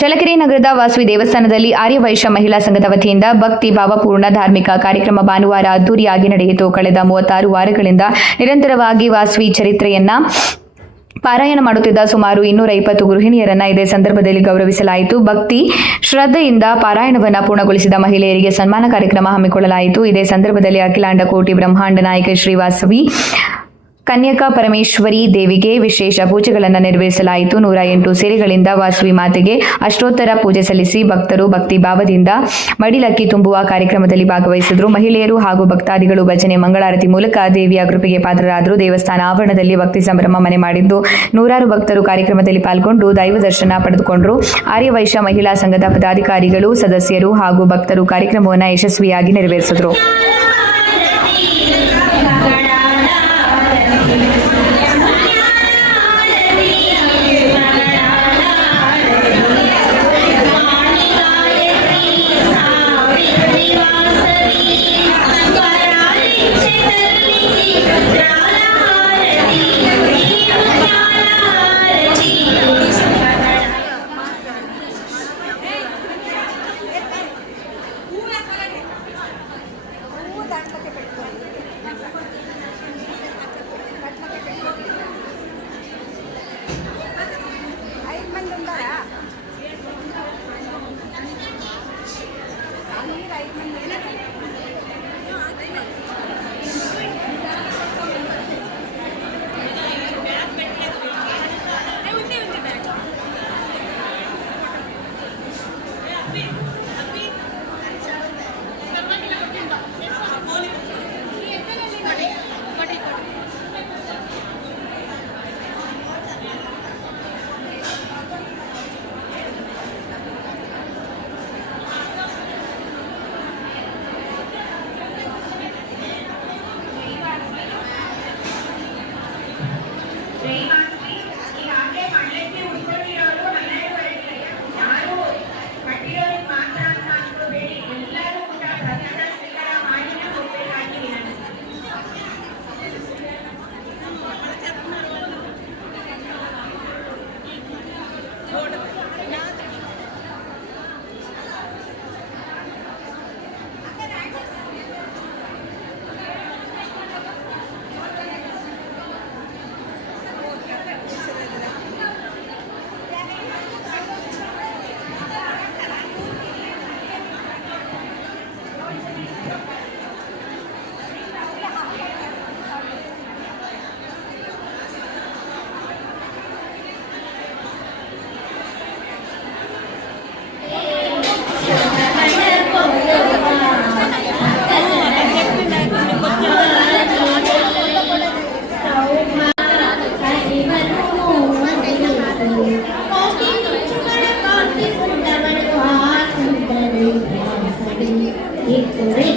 ಚಳ್ಳಕೆರೆ ನಗರದ ವಾಸವಿ ದೇವಸ್ಥಾನದಲ್ಲಿ ಆರ್ಯವೈಶ್ಯ ಮಹಿಳಾ ಸಂಘದ ವತಿಯಿಂದ ಭಕ್ತಿ ಭಾವಪೂರ್ಣ ಧಾರ್ಮಿಕ ಕಾರ್ಯಕ್ರಮ ಭಾನುವಾರ ಅದ್ದೂರಿಯಾಗಿ ನಡೆಯಿತು. ಕಳೆದ 36 ವಾರಗಳಿಂದ ನಿರಂತರವಾಗಿ ವಾಸವಿ ಚರಿತ್ರೆಯನ್ನ ಪಾರಾಯಣ ಮಾಡುತ್ತಿದ್ದ ಸುಮಾರು 220 ಗೃಹಿಣಿಯರನ್ನ ಇದೇ ಸಂದರ್ಭದಲ್ಲಿ ಗೌರವಿಸಲಾಯಿತು. ಭಕ್ತಿ ಶ್ರದ್ಧೆಯಿಂದ ಪಾರಾಯಣವನ್ನು ಪೂರ್ಣಗೊಳಿಸಿದ ಮಹಿಳೆಯರಿಗೆ ಸನ್ಮಾನ ಕಾರ್ಯಕ್ರಮ ಹಮ್ಮಿಕೊಳ್ಳಲಾಯಿತು. ಇದೇ ಸಂದರ್ಭದಲ್ಲಿ ಅಖಿಲಾಂಡ ಕೋಟಿ ಬ್ರಹ್ಮಾಂಡ ನಾಯಕ ಶ್ರೀ ವಾಸವಿ ಕನ್ಯಕಾ ಪರಮೇಶ್ವರಿ ದೇವಿಗೆ ವಿಶೇಷ ಪೂಜೆಗಳನ್ನು ನೆರವೇರಿಸಲಾಯಿತು. 108 ಸೀರೆಗಳಿಂದ ವಾಸವಿ ಮಾತೆಗೆ ಅಷ್ಟೋತ್ತರ ಪೂಜೆ ಸಲ್ಲಿಸಿ ಭಕ್ತರು ಭಕ್ತಿ ಭಾವದಿಂದ ಮಡಿಲಕ್ಕಿ ತುಂಬುವ ಕಾರ್ಯಕ್ರಮದಲ್ಲಿ ಭಾಗವಹಿಸಿದರು. ಮಹಿಳೆಯರು ಹಾಗೂ ಭಕ್ತಾದಿಗಳು ಭಜನೆ ಮಂಗಳಾರತಿ ಮೂಲಕ ದೇವಿಯ ಕೃಪೆಗೆ ಪಾತ್ರರಾದರು. ದೇವಸ್ಥಾನ ಆವರಣದಲ್ಲಿ ಭಕ್ತಿ ಸಂಭ್ರಮ ಮನೆ ಮಾಡಿದ್ದು ನೂರಾರು ಭಕ್ತರು ಕಾರ್ಯಕ್ರಮದಲ್ಲಿ ಪಾಲ್ಗೊಂಡು ದೈವ ದರ್ಶನ ಪಡೆದುಕೊಂಡರು. ಆರ್ಯವೈಶ್ಯ ಮಹಿಳಾ ಸಂಘದ ಪದಾಧಿಕಾರಿಗಳು, ಸದಸ್ಯರು ಹಾಗೂ ಭಕ್ತರು ಕಾರ್ಯಕ್ರಮವನ್ನು ಯಶಸ್ವಿಯಾಗಿ ನೆರವೇರಿಸಿದರು. Itu